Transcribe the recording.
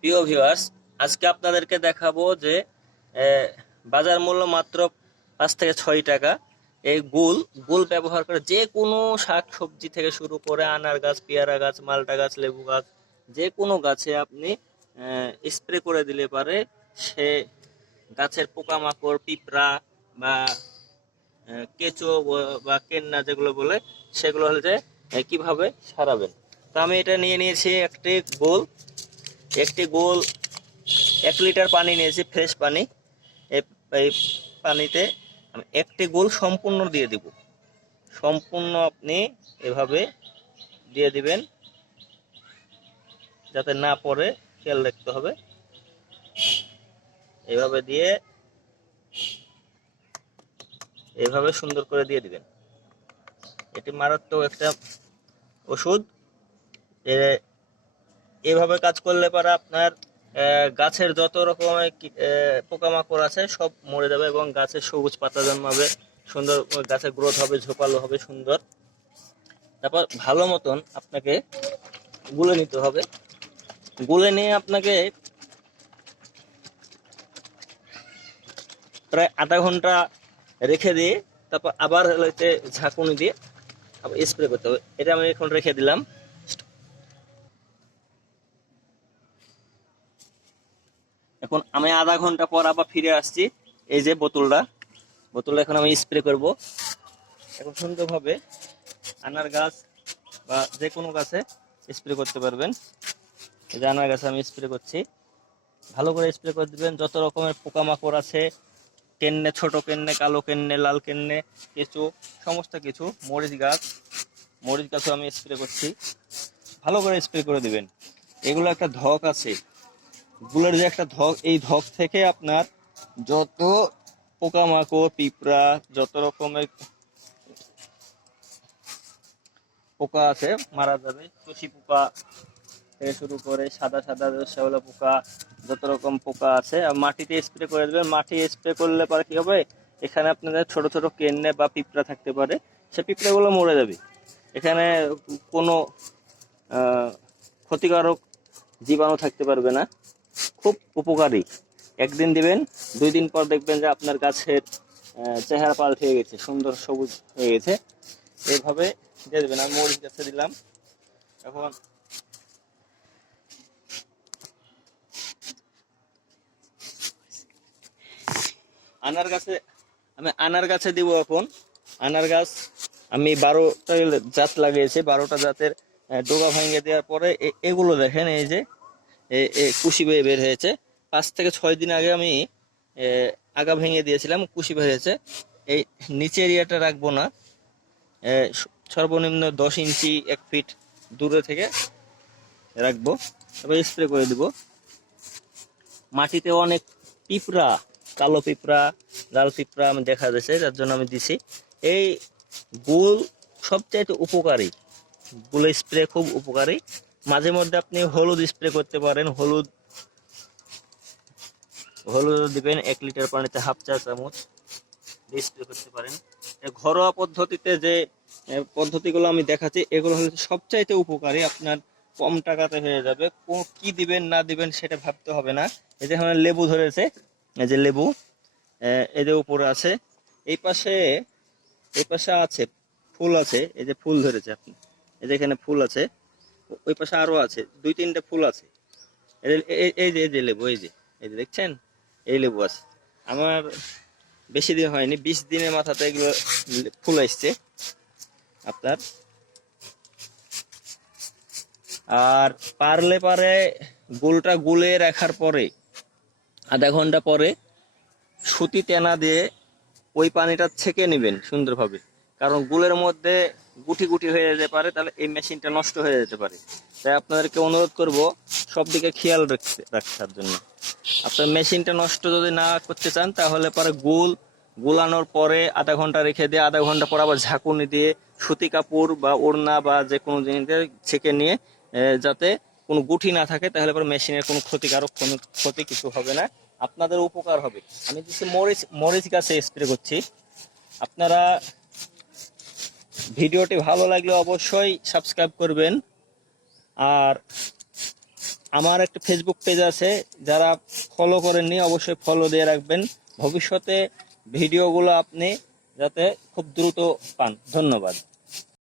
প্রিয় ভিউয়ার্স, আজকে আপনাদেরকে দেখাবো যে বাজার মূল্য মাত্র 5 থেকে 6 টাকা। এই গুল ব্যবহার করে যে কোনো শাক সবজি থেকে শুরু করে আনার গাছ, পেয়ারা গাছ, মালটা গাছ, লেবু গাছ, যে কোনো গাছে আপনি স্প্রে করে দিলে পারে সে গাছের পোকামাকড়, পিঁপড়া বা কেঁচো বা কেন্না যেগুলো বলে সেগুলো হলে যে কিভাবে সারাবেন। তো আমি এটা নিয়ে নিয়েছি একটি গোল 1 লিটার পানি নিয়েছি, ফ্রেশ পানি। এই এই পানিতে আমি একটি গোল সম্পূর্ণ দিয়ে দিব। সম্পূর্ণ আপনি এভাবে দিয়ে দিবেন, যাতে না পড়ে খেয়াল রাখতে হবে। এভাবে দিয়ে এভাবে সুন্দর করে দিয়ে দিবেন। এটি মারাত্মক একটা ওষুধ। এভাবে কাজ করলে পরে আপনার গাছের যত রকমের পোকামাকড় আছে সব মরে যাবে এবং গাছের সবুজ পাতা জন্মাবে, সুন্দর গাছের গ্রোথ হবে, ঝোপালো হবে সুন্দর। তারপর ভালো মতন আপনাকে গুলে নিতে হবে। গুলে নিয়ে আপনাকে প্রায় আধা ঘন্টা রেখে দিয়ে তারপর আবার হচ্ছে ঝাঁকুনি দিয়ে আবার স্প্রে করতে হবে। এটা আমি এখন রেখে দিলাম। এখন আমি আধা ঘন্টা পর আবার ফিরে আসছি। এই যে বোতলটা এখন আমি স্প্রে করব। এখন সুন্দরভাবে আনার গাছ বা যে কোনো গাছে স্প্রে করতে পারবেন। এই যে আনার গাছে আমি স্প্রে করছি। ভালো করে স্প্রে করে দিবেন। যত রকমের পোকামাকড় আছে, কেন্নে, ছোট কেন্নে, কালো কেন্নে, লাল কেন্নে, কেঁচো, সমস্ত কিছু, মরিচ গাছও আমি স্প্রে করছি। ভালো করে স্প্রে করে দিবেন। এগুলো একটা ধক আছে, গুলোর যে একটা ধক, এই ধক থেকে আপনার যত পোকামাকড়, পিঁপড়া, যত রকমের পোকা আছে মারা যাবে। চষি পোকা থেকে শুরু করে সাদা সাদা শ্যাওলা পোকা, যত রকম পোকা আছে। আর মাটিতে স্প্রে করে দেবেন। মাটি স্প্রে করলে পরে কি হবে, এখানে আপনাদের ছোট ছোট কেন্নে বা পিঁপড়া থাকতে পারে, সে পিঁপড়াগুলো মরে যাবে। এখানে কোনো ক্ষতিকারক জীবাণু থাকতে পারবে না। খুব উপকারী। একদিন দিবেন, 2 দিন পর দেখবেন যে আপনার গাছের চেহারা পাল্টে গেছে, সুন্দর সবুজ হয়ে গেছে। এইভাবে দিয়ে দেবেন। আমি মরিচ গাছে দিলাম। এখন আনার গাছে দিব। এখন আনার গাছ আমি 12টা জাত লাগিয়েছি। 12টা জাতের ডোগা ভেঙে দেওয়ার পরে এগুলো দেখেন, এই যে কুশি বের হয়েছে। 5 থেকে 6 দিন আগে আমি আগা ভেঙে দিয়েছিলাম, কুশি বের হয়েছে। এই নিচে এরিয়াটা রাখবো না, সর্বনিম্ন 10 ইঞ্চি 1 ফিট দূরে থেকে রাখবো। তারপর স্প্রে করে দিব। মাটিতে অনেক পিঁপড়া, কালো পিঁপড়া, লাল পিঁপড়া আমি দেখা যাচ্ছে, যার জন্য আমি দিছি। এই গুল সবচাইতে উপকারী, গুলো স্প্রে খুব উপকারী। মাঝে মধ্যে আপনি হলুদ স্প্রে করতে পারেন। হলুদ দিবেন 1 লিটার পানিতে, হাফ চা চামচ স্প্রে করতে পারেন। ঘরোয়া পদ্ধতিতে যে পদ্ধতিগুলো আমি দেখাচ্ছি, এগুলো হলো সবচাইতে উপকারী। আপনার কম টাকাতে হয়ে যাবে। কি দিবেন না দিবেন সেটা ভাবতে হবে না। এই যে এখানে লেবু ধরেছে, এই যে লেবু এই যে উপরে আছে, এই পাশে আছে ফুল আছে, এই যে ফুল ধরেছে আপনি, এই যে এখানে ফুল আছে, ওই পাশে আরো আছে 2-3টে ফুল আছে। এই যে লেবু, এই যে দেখছেন, এই লেবু আছে। আমার বেশি দিন হয়নি, 20 দিনের মাথাতে এগুলো ফুল আসছে আপনার। আর পারে গুলটা গুলে রাখার পরে আধা ঘন্টা পরে সুতি টেনা দিয়ে ওই পানিটা ছেঁকে নেবেন সুন্দরভাবে। কারণ গুলের মধ্যে গুটি গুটি হয়ে যেতে পারে, তাহলে এই মেশিনটা নষ্ট হয়ে যেতে পারে। তাই আপনাদেরকে অনুরোধ করব সব দিকে খেয়াল রাখার জন্য। আপনার মেশিনটা নষ্ট যদি না করতে চান, তাহলে পরে গুলানোর পরে আধা ঘন্টা রেখে দিয়ে আধা ঘন্টা পর আবার ঝাঁকুনি দিয়ে সুতি কাপড় বা ওড়না বা যে কোনো জিনিস দিয়ে ছেঁকে নিয়ে যাতে কোনো গুটি না থাকে, তাহলে পরে মেশিনের কোনো ক্ষতিকারক কোনো ক্ষতি কিছু হবে না, আপনাদের উপকার হবে। আমি দিচ্ছি মরিচ গাছে স্প্রে করছি। আপনারা ভিডিওটি ভালো লাগলে অবশ্যই সাবস্ক্রাইব করবেন। আর আমার একটা ফেসবুক পেজ আছে, যারা ফলো করেননি অবশ্যই ফলো দিয়ে রাখবেন, ভবিষ্যতে ভিডিওগুলো আপনি যাতে খুব দ্রুত পান। ধন্যবাদ।